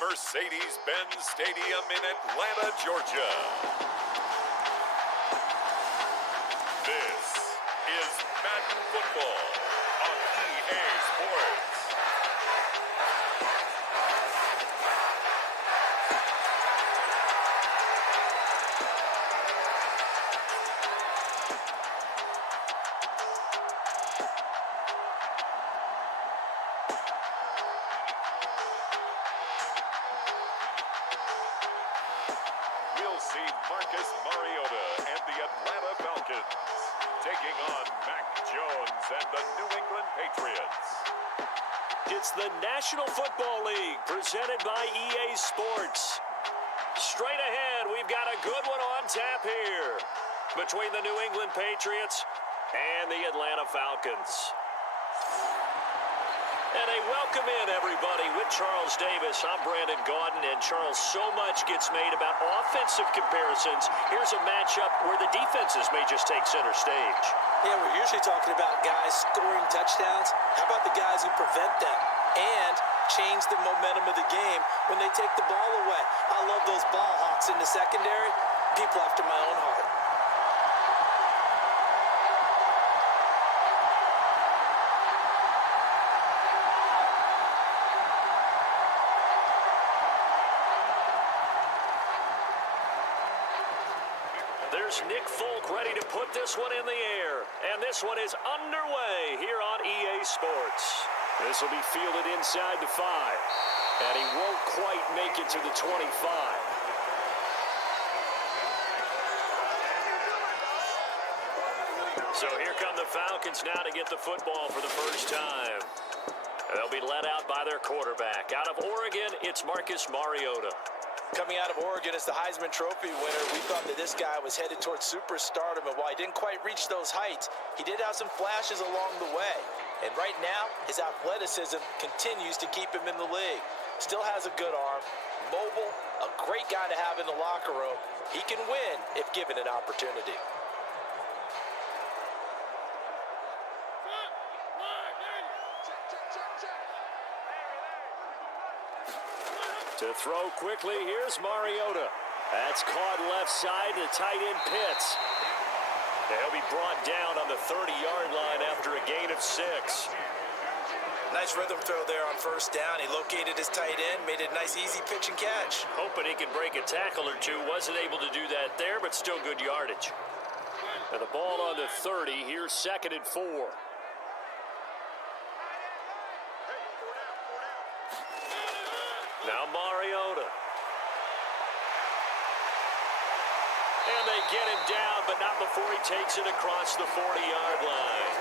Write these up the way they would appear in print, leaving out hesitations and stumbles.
Mercedes-Benz Stadium in Atlanta, Georgia. This is Madden Football on EA Sports. And the Atlanta Falcons taking on Mac Jones and the New England Patriots. It's the National Football League presented by EA Sports. Straight ahead, we've got a good one on tap here between the New England Patriots and the Atlanta Falcons. And a welcome in, everybody, with Charles Davis. I'm Brandon Gaudin, and Charles, so much gets made about offensive comparisons. Here's a matchup where the defenses may just take center stage. Yeah, we're usually talking about guys scoring touchdowns. How about the guys who prevent them and change the momentum of the game when they take the ball away? I love those ball hawks in the secondary. People after my own heart. There's Nick Folk ready to put this one in the air. And this one is underway here on EA Sports. This will be fielded inside the 5. And he won't quite make it to the 25. So here come the Falcons now to get the football for the first time. They'll be led out by their quarterback. Out of Oregon, it's Marcus Mariota. Coming out of Oregon as the Heisman Trophy winner, we thought that this guy was headed towards superstardom, and while he didn't quite reach those heights, he did have some flashes along the way. And right now, his athleticism continues to keep him in the league. Still has a good arm, mobile, a great guy to have in the locker room. He can win if given an opportunity. To throw quickly, here's Mariota. That's caught left side to tight end Pitts. He'll be brought down on the 30-yard line after a gain of 6. Nice rhythm throw there on first down. He located his tight end, made it a nice easy pitch and catch. Hoping he can break a tackle or two. Wasn't able to do that there, but still good yardage. And the ball on the 30. Here's 2nd and 4. Now Mariota. And they get him down, but not before he takes it across the 40-yard line.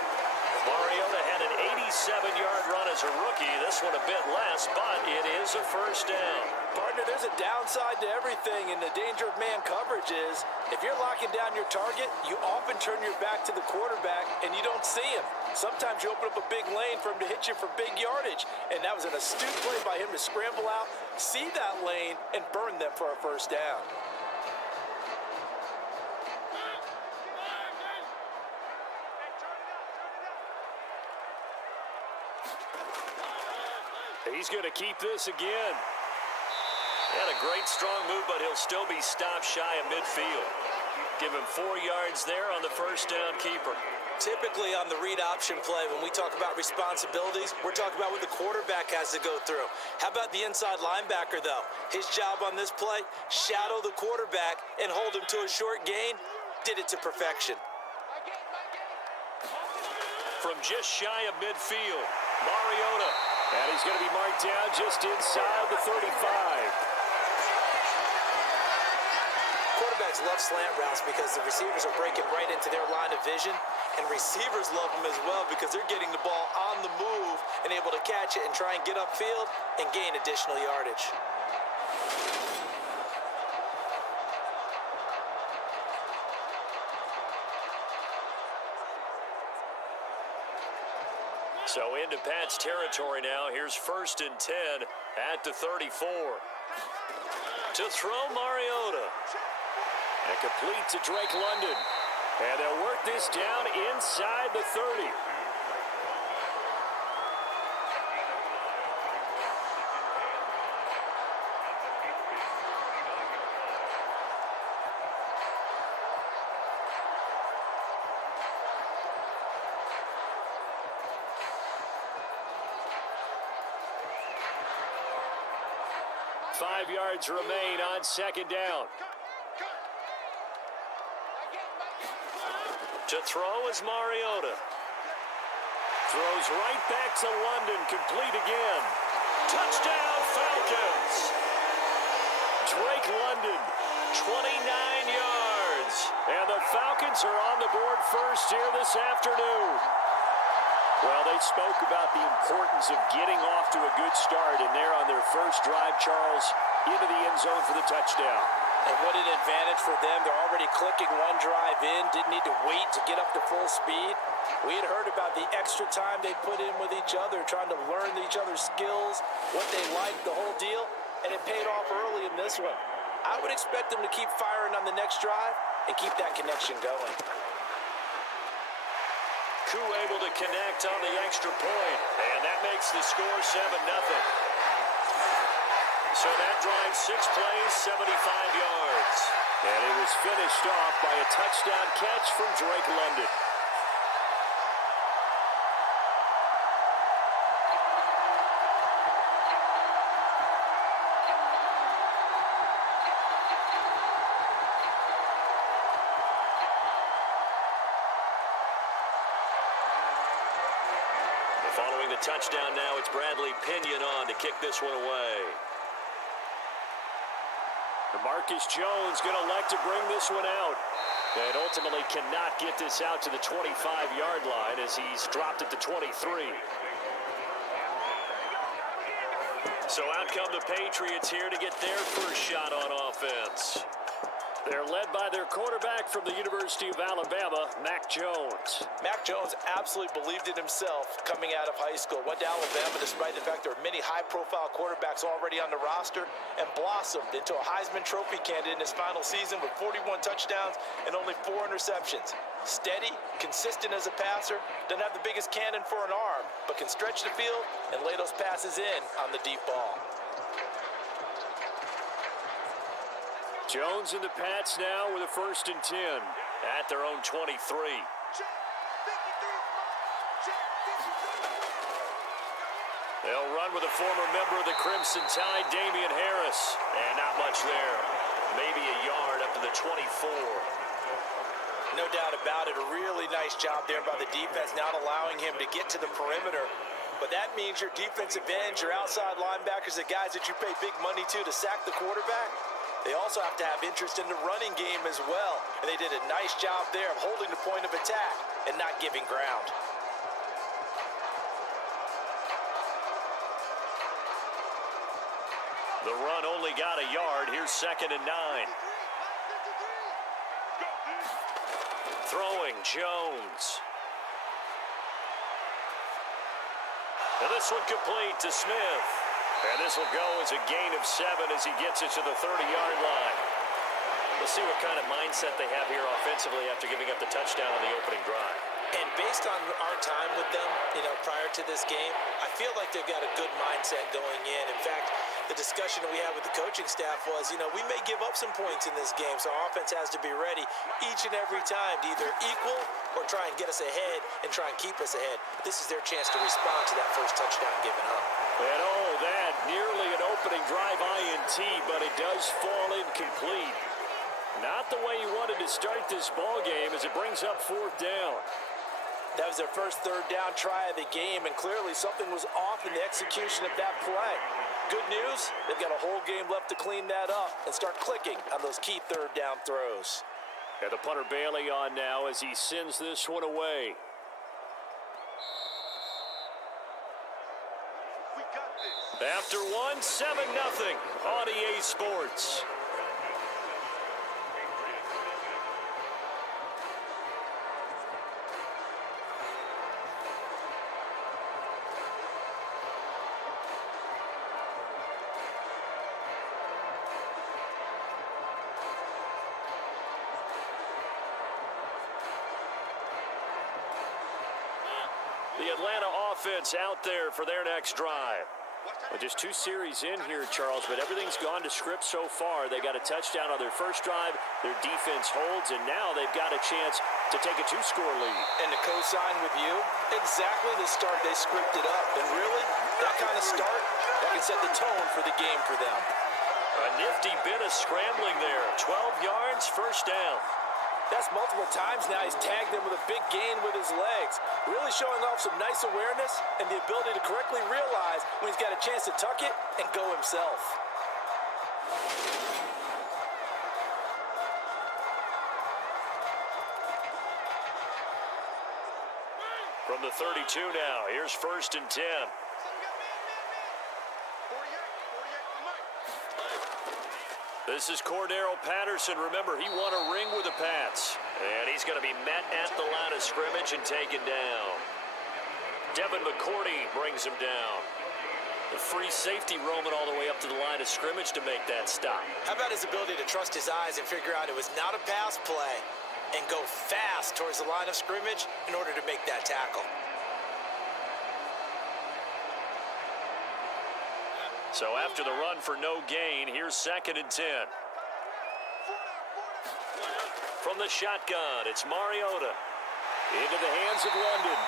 Mariota had an 87-yard run as a rookie. This one a bit less, but it is a first down. Partner, there's a downside to everything, and the danger of man coverage is if you're locking down your target, you often turn your back to the quarterback, and you don't see him. Sometimes you open up a big lane for him to hit you for big yardage, and that was an astute play by him to scramble out, see that lane, and burn them for a first down. He's going to keep this again. Had a great strong move, but he'll still be stopped shy of midfield. Give him 4 yards there on the first down keeper. Typically on the read option play, when we talk about responsibilities, we're talking about what the quarterback has to go through. How about the inside linebacker, though? His job on this play, shadow the quarterback and hold him to a short gain. Did it to perfection. From just shy of midfield, Mariota. And he's going to be marked down just inside the 35. Quarterbacks love slant routes because the receivers are breaking right into their line of vision, and receivers love them as well because they're getting the ball on the move and able to catch it and try and get upfield and gain additional yardage. So into Pat's territory now. Here's 1st and 10 at the 34. To throw Mariota. And complete to Drake London. And they'll work this down inside the 30. 5 yards remain on second down. To throw is Mariota. Throws right back to London, complete again. Touchdown, Falcons. Drake London, 29 yards. And the Falcons are on the board first here this afternoon. Well, they spoke about the importance of getting off to a good start, and they're on their first drive, Charles, into the end zone for the touchdown. And what an advantage for them. They're already clicking one drive in, didn't need to wait to get up to full speed. We had heard about the extra time they put in with each other, trying to learn each other's skills, what they liked, the whole deal, and it paid off early in this one. I would expect them to keep firing on the next drive and keep that connection going. Koo able to connect on the extra point, and that makes the score 7-0. So that drive, 6 plays, 75 yards. And it was finished off by a touchdown catch from Drake London. Following the touchdown now, it's Bradley Pinion on to kick this one away. Marcus Jones going to elect to bring this one out. And ultimately cannot get this out to the 25-yard line as he's dropped at the 23. So out come the Patriots here to get their first shot on offense. They're led by their quarterback from the University of Alabama, Mac Jones. Mac Jones absolutely believed in himself coming out of high school. Went to Alabama despite the fact there were many high-profile quarterbacks already on the roster, and blossomed into a Heisman Trophy candidate in his final season with 41 touchdowns and only 4 interceptions. Steady, consistent as a passer, doesn't have the biggest cannon for an arm, but can stretch the field and lay those passes in on the deep ball. Jones and the Pats now with a 1st and 10 at their own 23. They'll run with a former member of the Crimson Tide, Damian Harris. And not much there. Maybe a yard up to the 24. No doubt about it. A really nice job there by the defense, not allowing him to get to the perimeter. But that means your defensive ends, your outside linebackers, the guys that you pay big money to sack the quarterback, they also have to have interest in the running game as well. And they did a nice job there of holding the point of attack and not giving ground. The run only got a yard. Here's 2nd and 9. Throwing Jones. And this one complete to Smith. And this will go as a gain of 7 as he gets it to the 30-yard line. We'll see what kind of mindset they have here offensively after giving up the touchdown on the opening drive. And based on our time with them, prior to this game, I feel like they've got a good mindset going in. In fact, the discussion that we had with the coaching staff was, we may give up some points in this game, so our offense has to be ready each and every time to either equal or try and get us ahead and try and keep us ahead. This is their chance to respond to that first touchdown given up. And that nearly an opening drive INT, but it does fall incomplete. Not the way he wanted to start this ball game as it brings up 4th down. That was their first 3rd down try of the game, and clearly something was off in the execution of that play. Good news, they've got a whole game left to clean that up and start clicking on those key 3rd down throws. And the punter Bailey on now as he sends this one away. After one, 7-0 on EA Sports. The Atlanta offense out there for their next drive. Well, just 2 series in here, Charles, but everything's gone to script so far. They got a touchdown on their first drive. Their defense holds, and now they've got a chance to take a 2-score lead. And to co-sign with you, exactly the start they scripted up. And really, that kind of start, that can set the tone for the game for them. A nifty bit of scrambling there. 12 yards, first down. That's multiple times now. He's tagged them with a big gain with his legs. Really showing off some nice awareness and the ability to correctly realize when he's got a chance to tuck it and go himself. From the 32 now, here's first and 10. This is Cordero Patterson. Remember, he won a ring with the Pats. And he's going to be met at the line of scrimmage and taken down. Devin McCourty brings him down. The free safety roaming all the way up to the line of scrimmage to make that stop. How about his ability to trust his eyes and figure out it was not a pass play and go fast towards the line of scrimmage in order to make that tackle? So after the run for no gain, here's second and 10. From the shotgun, it's Mariota. Into the hands of London.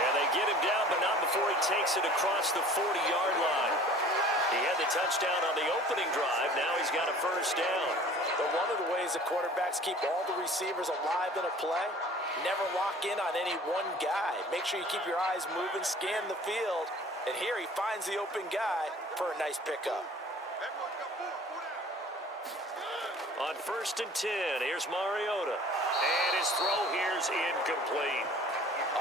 And they get him down, but not before he takes it across the 40-yard line. He had the touchdown on the opening drive. Now he's got a first down. But one of the ways that quarterbacks keep all the receivers alive in a play, never lock in on any one guy. Make sure you keep your eyes moving, scan the field. And here he finds the open guy for a nice pickup. On first and 10, here's Mariota. And his throw here's incomplete.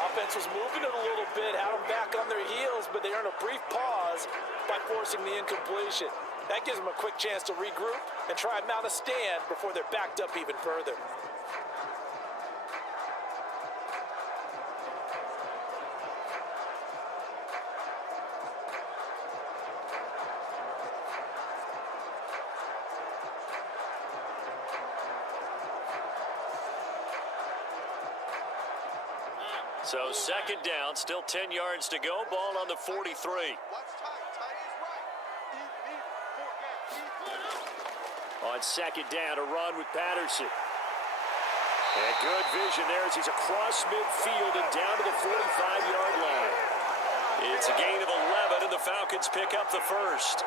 Offense was moving it a little bit, had them back on their heels, but they earned a brief pause by forcing the incompletion. That gives them a quick chance to regroup and try and mount a stand before they're backed up even further. So second down, still 10 yards to go. Ball on the 43. On second down, a run with Patterson. And good vision there as he's across midfield and down to the 45-yard line. It's a gain of 11, and the Falcons pick up the first.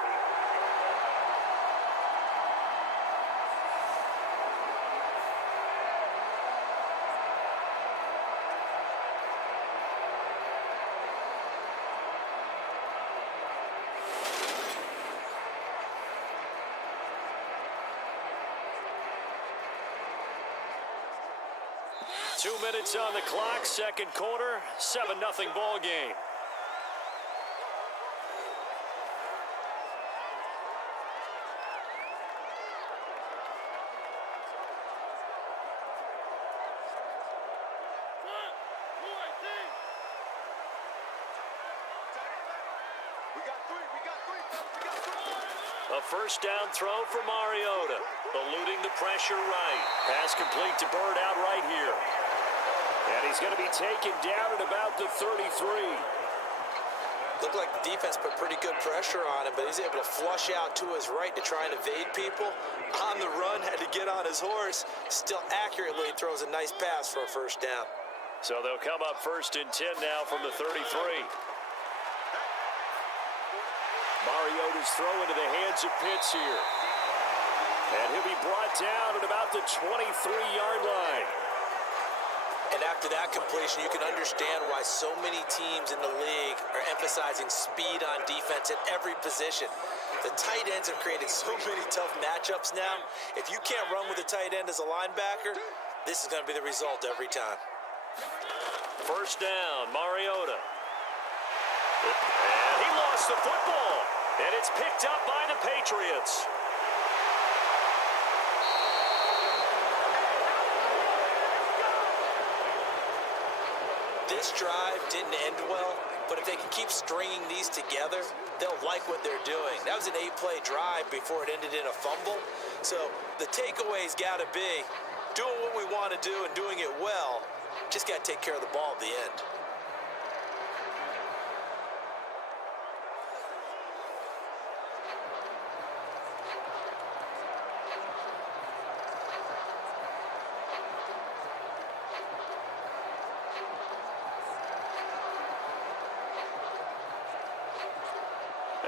Two minutes on the clock, second quarter, 7-0 ball game. A first down throw for Mariota, eluding the pressure right. Pass complete to Bird out right here. And he's going to be taken down at about the 33. Looked like the defense put pretty good pressure on him, but he's able to flush out to his right to try and evade people. On the run, had to get on his horse. Still accurately throws a nice pass for a first down. So they'll come up first and 10 now from the 33. Mariota's throw into the hands of Pitts here. And he'll be brought down at about the 23-yard line. And after that completion, you can understand why so many teams in the league are emphasizing speed on defense at every position. The tight ends have created so many tough matchups now. If you can't run with a tight end as a linebacker, this is going to be the result every time. First down, Mariota. And he lost the football. And it's picked up by the Patriots. This drive didn't end well, but if they can keep stringing these together, they'll like what they're doing. That was an 8-play drive before it ended in a fumble. So the takeaway's got to be doing what we want to do and doing it well. Just got to take care of the ball at the end.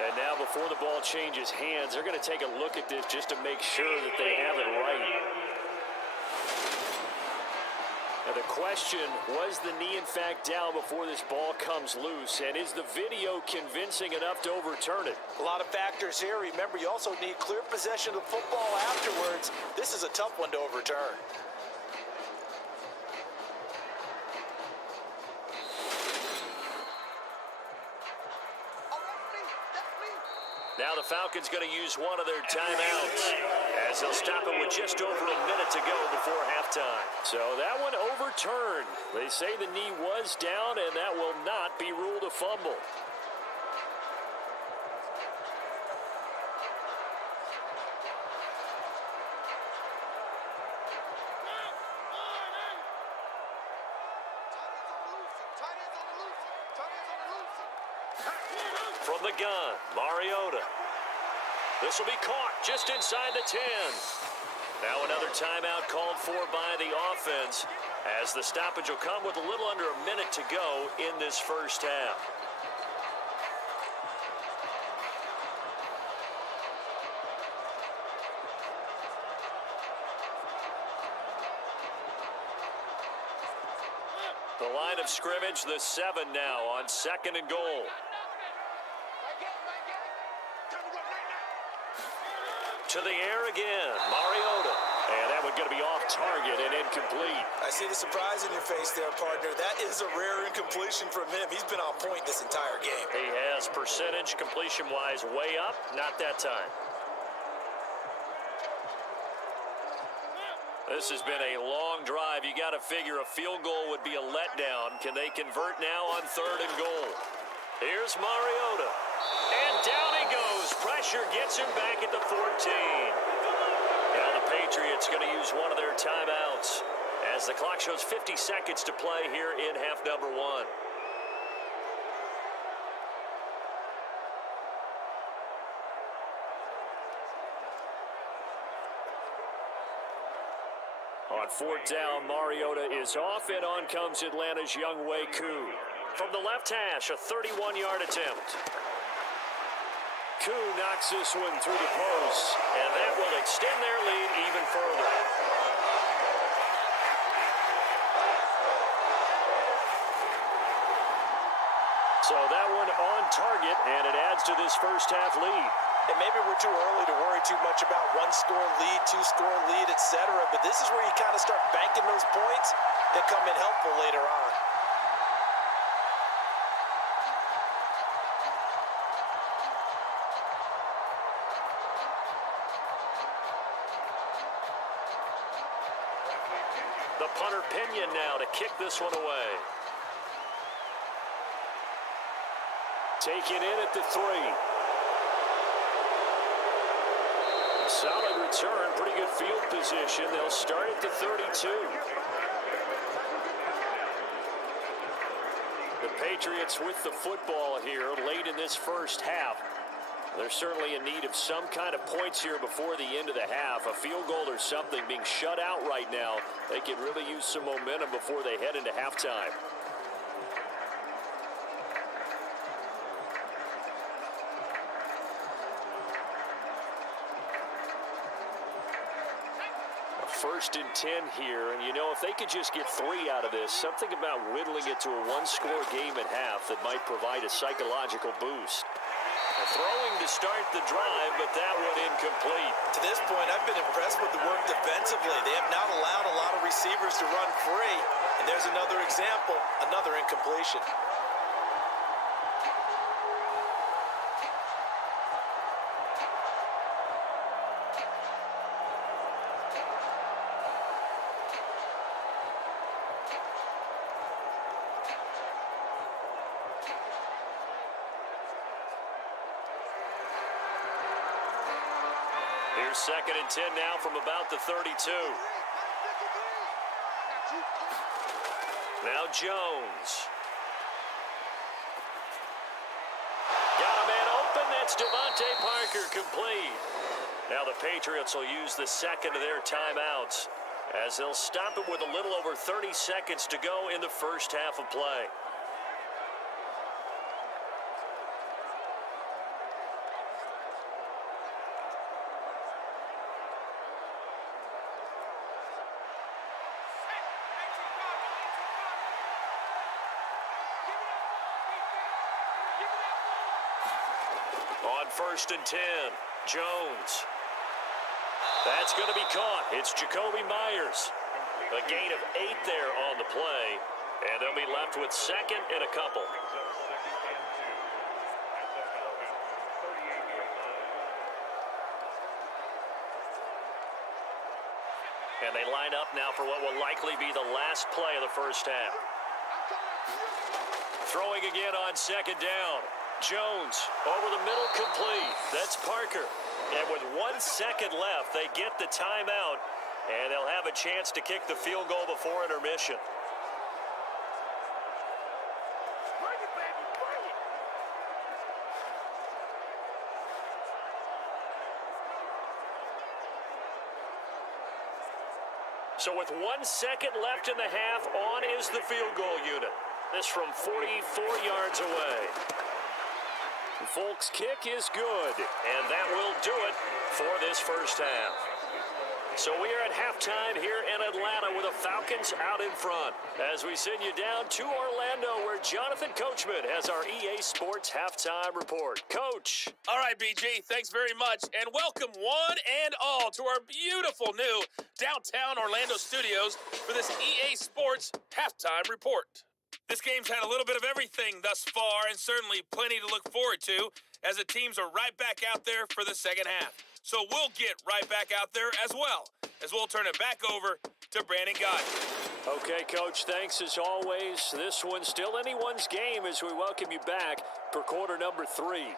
And now before the ball changes hands, they're going to take a look at this just to make sure that they have it right. Now the question, was the knee in fact down before this ball comes loose? And is the video convincing enough to overturn it? A lot of factors here. Remember, you also need clear possession of the football afterwards. This is a tough one to overturn. Now the Falcons going to use one of their timeouts as they'll stop it with just over a minute to go before halftime. So that one overturned. They say the knee was down, and that will not be ruled a fumble. From the gun, Mariota. This will be caught just inside the 10. Now another timeout called for by the offense as the stoppage will come with a little under a minute to go in this first half. The line of scrimmage, the 7 now on 2nd and goal. To the air again, Mariota. And that one going to be off target and incomplete. I see the surprise in your face there, partner. That is a rare incompletion from him. He's been on point this entire game. He has percentage completion-wise way up, not that time. This has been a long drive. You got to figure a field goal would be a letdown. Can they convert now on 3rd and goal? Here's Mariota. And down he goes. Pressure gets him back at the 14. Now the Patriots going to use one of their timeouts as the clock shows 50 seconds to play here in half number 1. On 4th down, Mariota is off, and on comes Atlanta's Younghoe Koo. From the left hash, a 31-yard attempt. Koo knocks this one through the post, and that will extend their lead even further. So that one on target, and it adds to this first half lead. And maybe we're too early to worry too much about 1-score lead, 2-score lead, etc. But this is where you kind of start banking those points that come in helpful later on. The punter Pinion now to kick this one away. Taken in at the 3. Solid return, pretty good field position. They'll start at the 32. The Patriots with the football here late in this first half. They're certainly in need of some kind of points here before the end of the half. A field goal or something. Being shut out right now, they could really use some momentum before they head into halftime. First and 10 here, and you know, if they could just get 3 out of this, something about whittling it to a 1-score game at half that might provide a psychological boost. Throwing to start the drive, but that one incomplete. To this point, I've been impressed with the work defensively. They have not allowed a lot of receivers to run free, and there's another example, another incompletion. Here's 2nd and 10 now from about the 32. Now Jones. Got a man open. That's Devontae Parker complete. Now the Patriots will use the 2nd of their timeouts as they'll stop it with a little over 30 seconds to go in the first half of play. On 1st and 10, Jones. That's going to be caught. It's Jacoby Myers. A gain of 8 there on the play, and they'll be left with 2nd and a couple. And they line up now for what will likely be the last play of the first half. Throwing again on 2nd down. Jones over the middle, complete. That's Parker. And with 1 second left, they get the timeout, and they'll have a chance to kick the field goal before intermission. So with 1 second left in the half, on is the field goal unit. This from 44 yards away. Folk's kick is good, and that will do it for this first half. So we are at halftime here in Atlanta with the Falcons out in front as we send you down to Orlando where Jonathan Coachman has our EA Sports halftime report. Coach. All right, BG, thanks very much, and welcome one and all to our beautiful new downtown Orlando studios for this EA Sports halftime report. This game's had a little bit of everything thus far, and certainly plenty to look forward to as the teams are right back out there for the second half. So we'll get right back out there as well, as we'll turn it back over to Brandon Gaudin. Okay, Coach, thanks as always. This one's still anyone's game as we welcome you back for quarter number 3.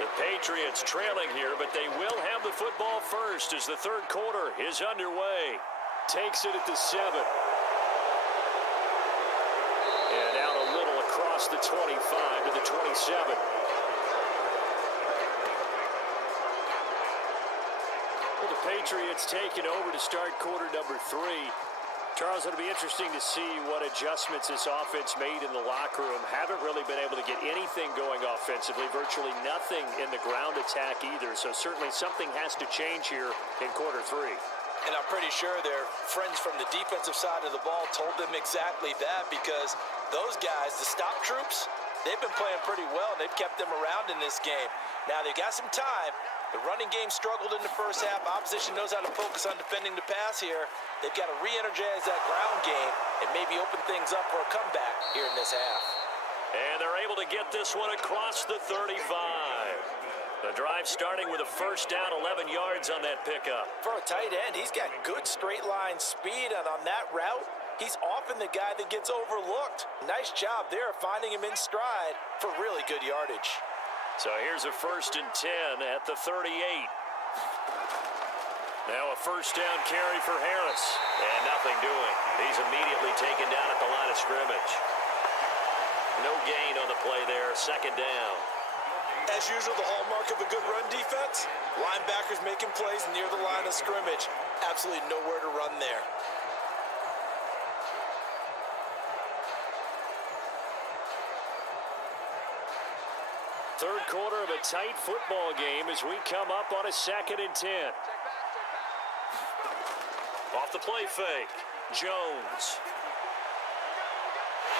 The Patriots trailing here, but they will have the football first as the third quarter is underway. Takes it at the 7. And out a little across the 25 to the 27. Well, the Patriots taking over to start quarter number 3. Charles, it'll be interesting to see what adjustments this offense made in the locker room. Haven't really been able to get anything going offensively, virtually nothing in the ground attack either. So certainly something has to change here in quarter 3. And I'm pretty sure their friends from the defensive side of the ball told them exactly that, because those guys, the stop troops, they've been playing pretty well. They've kept them around in this game. Now they got some time. The running game struggled in the first half. Opposition knows how to focus on defending the pass here. They've got to re-energize that ground game and maybe open things up for a comeback here in this half. And they're able to get this one across the 35. The drive starting with a first down, 11 yards on that pickup. For a tight end, he's got good straight line speed, and on that route, he's often the guy that gets overlooked. Nice job there finding him in stride for really good yardage. So here's a 1st and 10 at the 38. Now a first down carry for Harris. And nothing doing. He's immediately taken down at the line of scrimmage. No gain on the play there. 2nd down. As usual, the hallmark of a good run defense, linebackers making plays near the line of scrimmage. Absolutely nowhere to run there. Third quarter of a tight football game as we come up on a 2nd and 10. Off the play fake, Jones.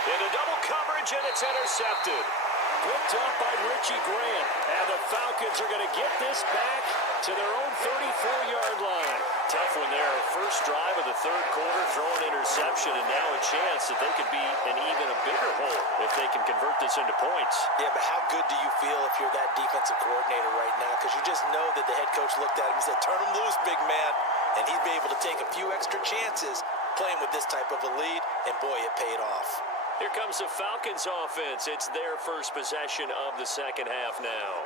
Into double coverage, and it's intercepted. Picked up by Richie Grant. And the Falcons are going to get this back to their own 34-yard line. Tough one there. First drive of the third quarter, throwing interception, and now a chance that they could be in even a bigger hole if they can convert this into points. Yeah, but how good do you feel if you're that defensive coordinator right now? Because you just know that the head coach looked at him and said, turn him loose, big man. And he'd be able to take a few extra chances playing with this type of a lead, and boy, it paid off. Here comes the Falcons offense. It's their first possession of the second half now.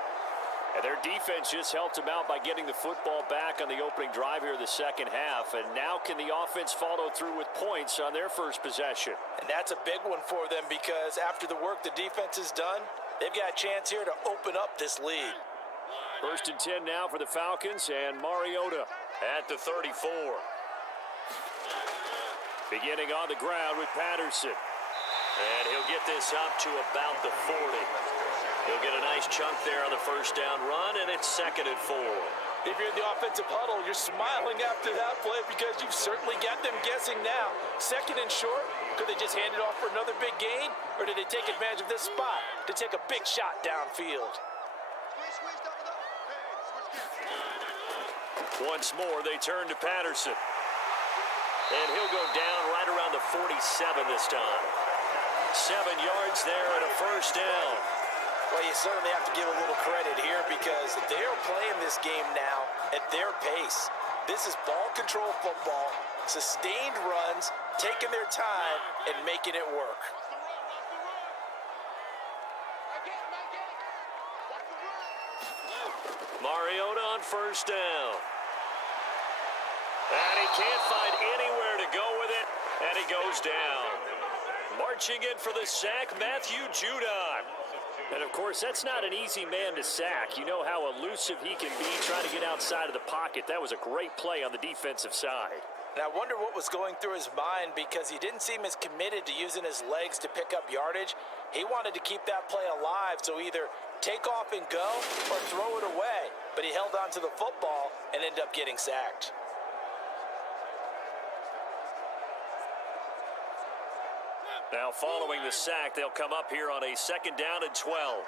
And their defense just helped them out by getting the football back on the opening drive here in the second half. And now can the offense follow through with points on their first possession? And that's a big one for them because after the work the defense has done, they've got a chance here to open up this lead. First and 10 now for the Falcons, and Mariota at the 34. Beginning on the ground with Patterson. And he'll get this up to about the 40. He'll get a nice chunk there on the first down run, and it's 2nd and 4. If you're in the offensive huddle, you're smiling after that play because you've certainly got them guessing now. 2nd and short, could they just hand it off for another big gain? Or did they take advantage of this spot to take a big shot downfield? Once more, they turn to Patterson. And he'll go down right around the 47 this time. 7 yards there and a first down. Well, you certainly have to give a little credit here because they're playing this game now at their pace. This is ball control football, sustained runs, taking their time and making it work. Mariota on first down. And he can't find anywhere to go with it, and he goes down. Marching in for the sack, Matthew Judon. And, of course, that's not an easy man to sack. You know how elusive he can be trying to get outside of the pocket. That was a great play on the defensive side. And I wonder what was going through his mind because he didn't seem as committed to using his legs to pick up yardage. He wanted to keep that play alive, so either take off and go or throw it away. But he held on to the football and ended up getting sacked. Now following the sack, they'll come up here on a 2nd down and 12.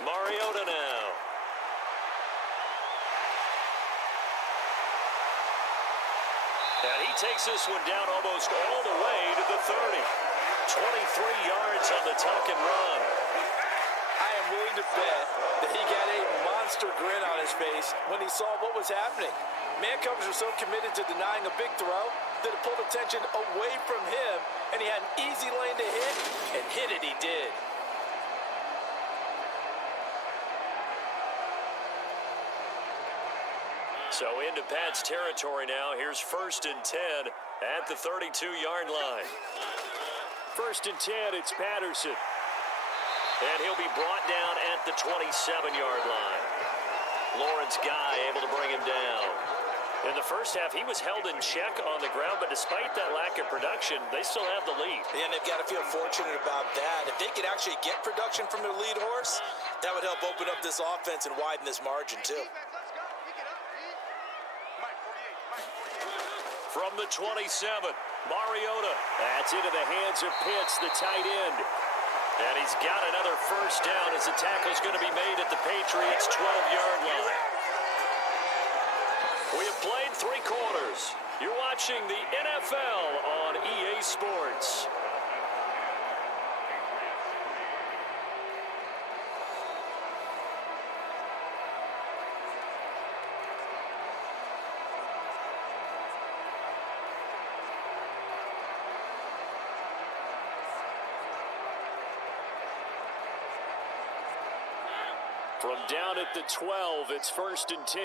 Mariota now. And he takes this one down almost all the way to the 30. 23 yards on the tuck and run. I am willing to bet that he got a monster grin on his face when he saw what was happening. Man covers are so committed to denying a big throw that it pulled attention away from him, and he had an easy lane to hit, and hit it he did. So into Pat's territory now. Here's 1st and 10 at the 32-yard line. 1st and 10, it's Patterson. And he'll be brought down at the 27-yard line. Lawrence Guy able to bring him down. In the first half, he was held in check on the ground, but despite that lack of production, they still have the lead. And they've got to feel fortunate about that. If they could actually get production from their lead horse, that would help open up this offense and widen this margin, too. From the 27, Mariota. That's into the hands of Pitts, the tight end. And he's got another first down as the tackle's going to be made at the Patriots' 12-yard line. We have played 3 quarters. You're watching the NFL on EA Sports. From down at the 12, it's 1st and 10.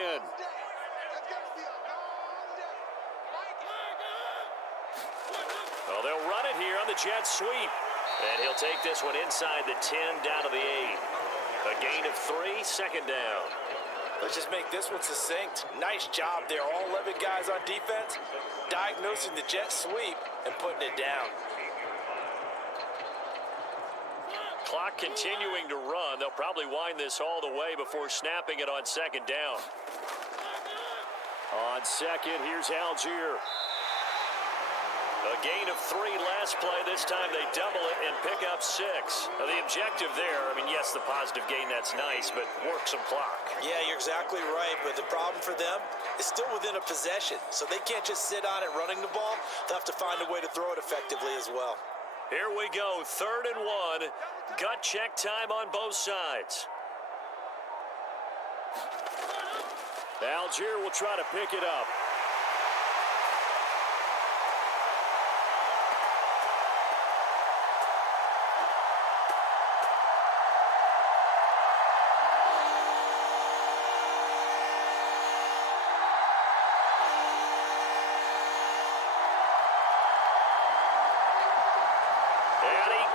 Well, they'll run it here on the jet sweep. And he'll take this one inside the 10 down to the 8. A gain of 3, 2nd down. Let's just make this one succinct. Nice job there. All 11 guys on defense diagnosing the jet sweep and putting it down. Clock continuing to run. They'll probably wind this all the way before snapping it on 2nd down. On 2nd, here's Algier. A gain of 3 last play. This time they double it and pick up 6. Now the objective there, I mean, yes, the positive gain, that's nice, but work some clock. Yeah, you're exactly right, but the problem for them is still within a possession, so they can't just sit on it running the ball. They'll have to find a way to throw it effectively as well. Here we go, 3rd and 1. Gut check time on both sides. Algier will try to pick it up.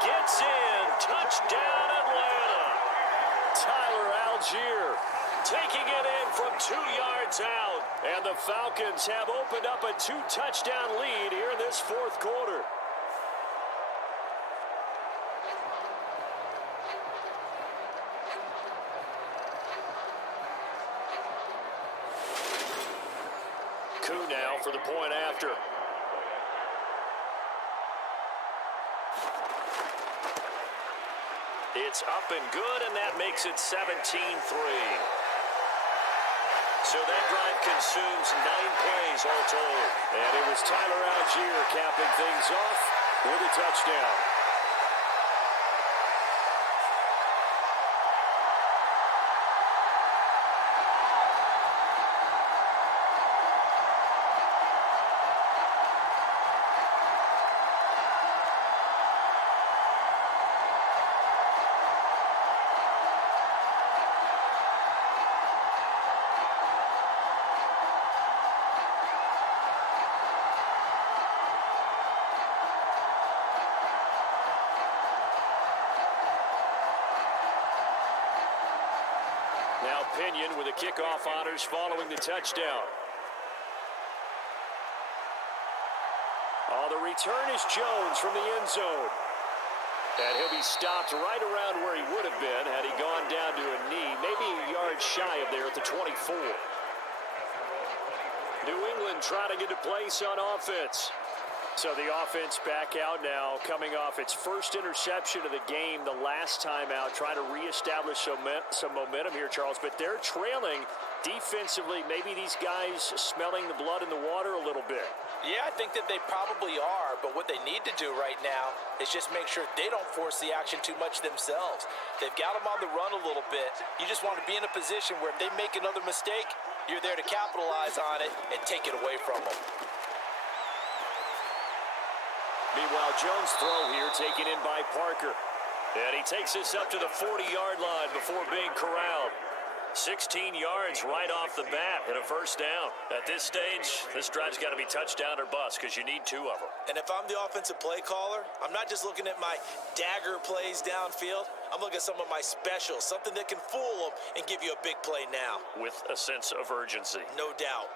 gets in. Touchdown, Atlanta. Tyler Algier taking it in from 2 yards out. And the Falcons have opened up a 2-touchdown lead here in this fourth quarter. Koo now for the point after. It's up and good, and that makes it 17-3. So that drive consumes 9 plays all told. And it was Tyler Algier capping things off with a touchdown. Now Pinion with the kickoff honors following the touchdown. The return is Jones from the end zone. And he'll be stopped right around where he would have been had he gone down to a knee, maybe a yard shy of there at the 24. New England trying to get a place on offense. So the offense back out now, coming off its first interception of the game the last time out, trying to reestablish some momentum here, Charles. But they're trailing defensively. Maybe these guys smelling the blood in the water a little bit. Yeah, I think that they probably are, but what they need to do right now is just make sure they don't force the action too much themselves. They've got them on the run a little bit. You just want to be in a position where if they make another mistake, you're there to capitalize on it and take it away from them. Meanwhile, Jones' throw here taken in by Parker. And he takes this up to the 40-yard line before being corralled. 16 yards right off the bat and a first down. At this stage, this drive's got to be touchdown or bust because you need 2 of them. And if I'm the offensive play caller, I'm not just looking at my dagger plays downfield. I'm looking at some of my specials, something that can fool them and give you a big play now. With a sense of urgency. No doubt.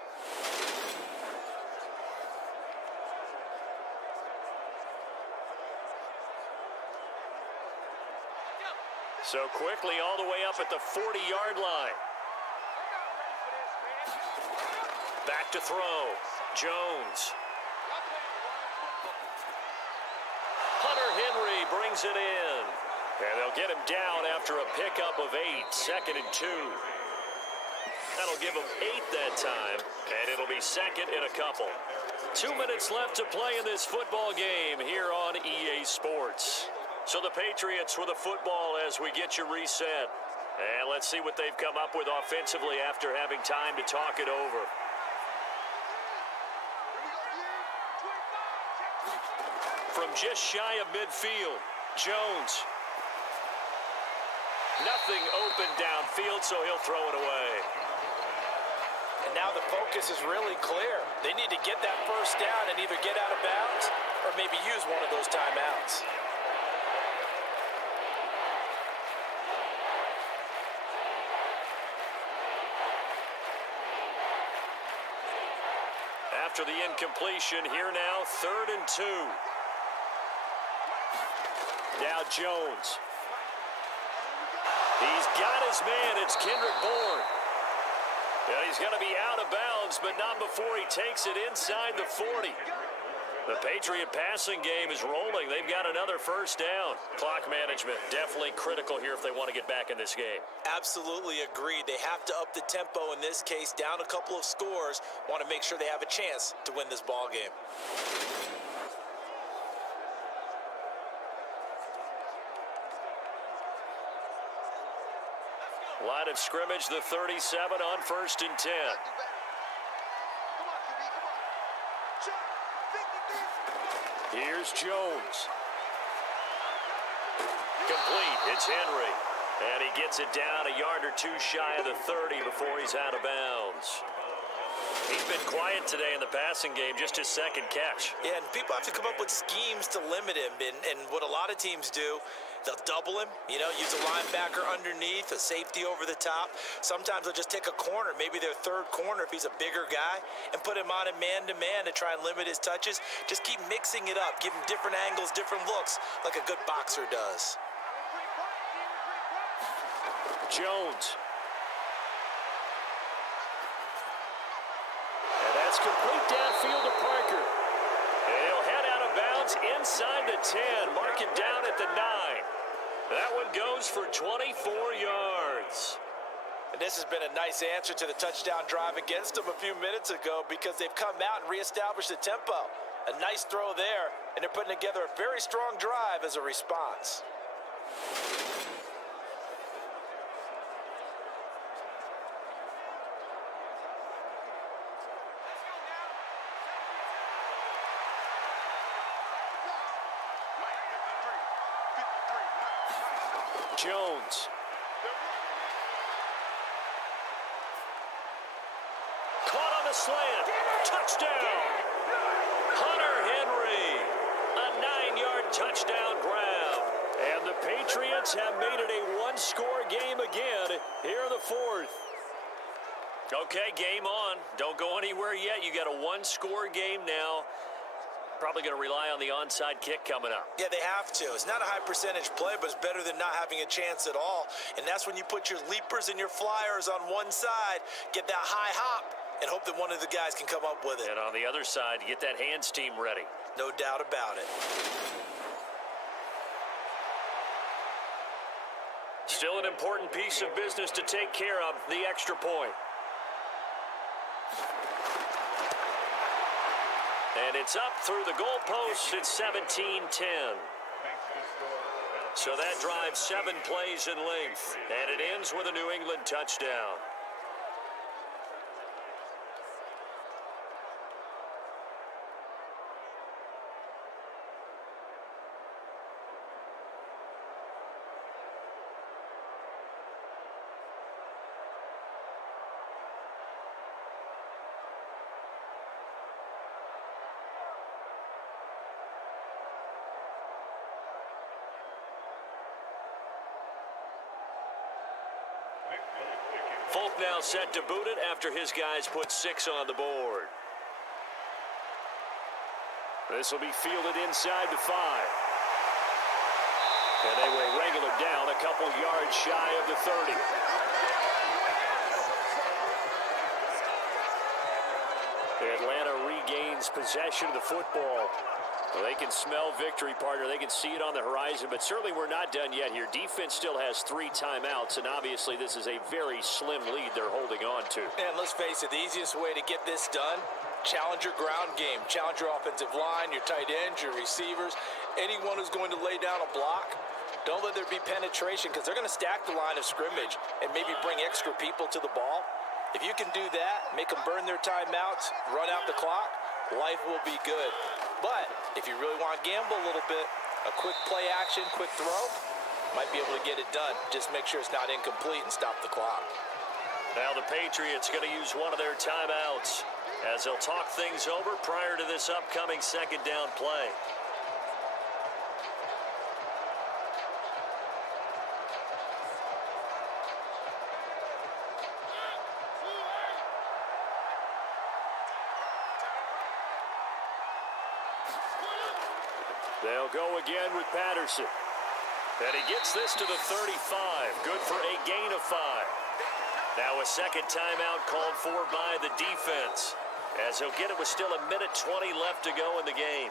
So quickly all the way up at the 40-yard line. Back to throw. Jones. Hunter Henry brings it in. And they'll get him down after a pickup of 8. 2nd and 2. That'll give him 8 that time. And it'll be 2nd and a couple. 2 minutes left to play in this football game here on EA Sports. So the Patriots with the football as we get you reset. And let's see what they've come up with offensively after having time to talk it over. From just shy of midfield, Jones. Nothing open downfield, so he'll throw it away. And now the focus is really clear. They need to get that first down and either get out of bounds or maybe use one of those timeouts. After the incompletion, here now, 3rd and 2. Now Jones. He's got his man. It's Kendrick Bourne. And he's going to be out of bounds, but not before he takes it inside the 40. The Patriot passing game is rolling. They've got another first down. Clock management definitely critical here if they want to get back in this game. Absolutely agreed. They have to up the tempo in this case, down a couple of scores. Want to make sure they have a chance to win this ball game. Line of scrimmage, the 37 on 1st and 10. Here's Jones. Complete. It's Henry. And he gets it down a yard or 2 shy of the 30 before he's out of bounds. He been quiet today in the passing game, just his second catch. Yeah, and people have to come up with schemes to limit him. And what a lot of teams do, they'll double him, use a linebacker underneath, a safety over the top. Sometimes they'll just take a corner, maybe their third corner if he's a bigger guy, and put him on a man-to-man to try and limit his touches. Just keep mixing it up, give him different angles, different looks, like a good boxer does. Jones. And that's complete downfield to Parker. And he'll head out of bounds inside the 10. Mark it down at the 9. That one goes for 24 yards. And this has been a nice answer to the touchdown drive against them a few minutes ago because they've come out and reestablished the tempo. A nice throw there, and they're putting together a very strong drive as a response. Jones. Caught on the slant. Touchdown. Hunter Henry. A 9-yard touchdown grab. And the Patriots have made it a one-score game again here in the fourth. Okay, game on. Don't go anywhere yet. You got a one-score game now. Probably going to rely on the onside kick coming up. Yeah, they have to. It's not a high percentage play, but it's better than not having a chance at all. And that's when you put your leapers and your flyers on one side, get that high hop, and hope that one of the guys can come up with it. And on the other side, get that hands team ready. No doubt about it. Still an important piece of business to take care of, the extra point. And it's up through the goalposts. It's 17-10. So that drives 7 plays in length. And it ends with a New England touchdown. Folk now set to boot it after his guys put 6 on the board. This will be fielded inside the 5. And they will wrangle it down a couple yards shy of the 30. Atlanta regains possession of the football. Well, they can smell victory, partner. They can see it on the horizon, but certainly we're not done yet here. Defense still has 3 timeouts, and obviously this is a very slim lead they're holding on to. And let's face it, the easiest way to get this done, challenge your ground game. Challenge your offensive line, your tight ends, your receivers, anyone who's going to lay down a block. Don't let there be penetration because they're going to stack the line of scrimmage and maybe bring extra people to the ball. If you can do that, make them burn their timeouts, run out the clock, life will be good. But if you really want to gamble a little bit, a quick play action, quick throw, might be able to get it done. Just make sure it's not incomplete and stop the clock. Now the Patriots going to use one of their timeouts as they'll talk things over prior to this upcoming second down play. They'll go again with Patterson. And he gets this to the 35. Good for a gain of 5. Now a second timeout called for by the defense. As he'll get it with still 1:20 left to go in the game.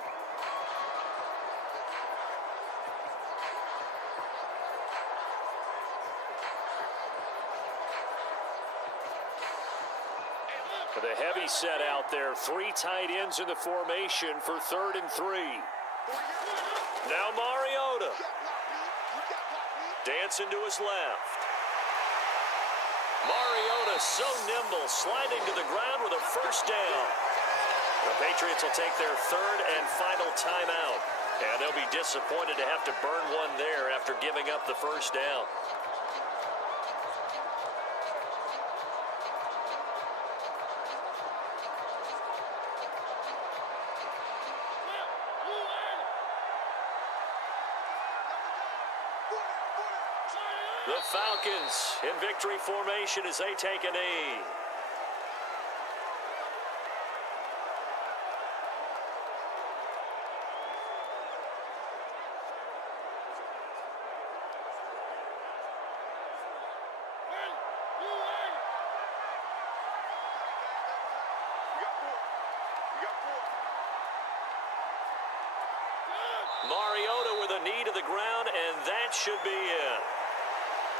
The heavy set out there. 3 tight ends in the formation for 3rd and 3. Now Mariota. Dancing to his left. Mariota so nimble, sliding to the ground with a first down. The Patriots will take their 3rd and final timeout. And they'll be disappointed to have to burn one there after giving up the first down. The Falcons in victory formation as they take a knee. Mariota with a knee to the ground, and that should be it.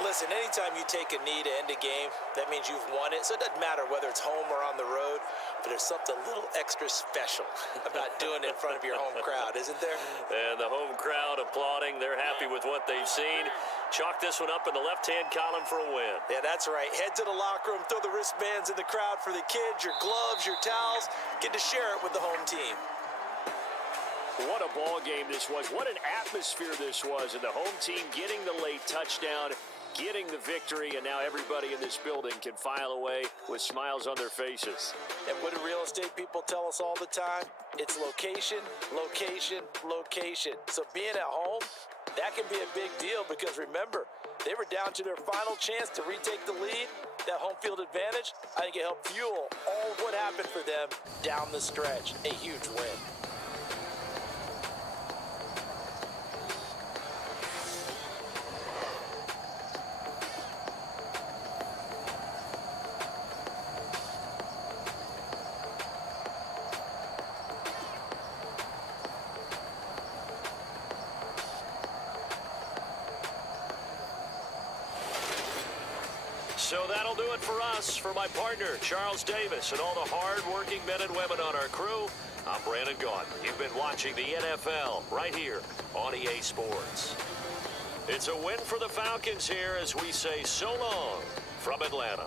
Listen, anytime you take a knee to end a game, that means you've won it. So it doesn't matter whether it's home or on the road, but there's something a little extra special about doing it in front of your home crowd, isn't there? And the home crowd applauding. They're happy with what they've seen. Chalk this one up in the left-hand column for a win. Yeah, that's right. Head to the locker room, throw the wristbands in the crowd for the kids, your gloves, your towels. Get to share it with the home team. What a ball game this was. What an atmosphere this was. And the home team getting the late touchdown, getting the victory, and now everybody in this building can file away with smiles on their faces. And what do real estate people tell us all the time? It's location, location, location. So being at home, that can be a big deal because remember, they were down to their final chance to retake the lead. That home field advantage, I think it helped fuel all of what happened for them down the stretch. A huge win. So that'll do it for us. For my partner, Charles Davis, and all the hard-working men and women on our crew, I'm Brandon Gaudin. You've been watching the NFL right here on EA Sports. It's a win for the Falcons here as we say so long from Atlanta.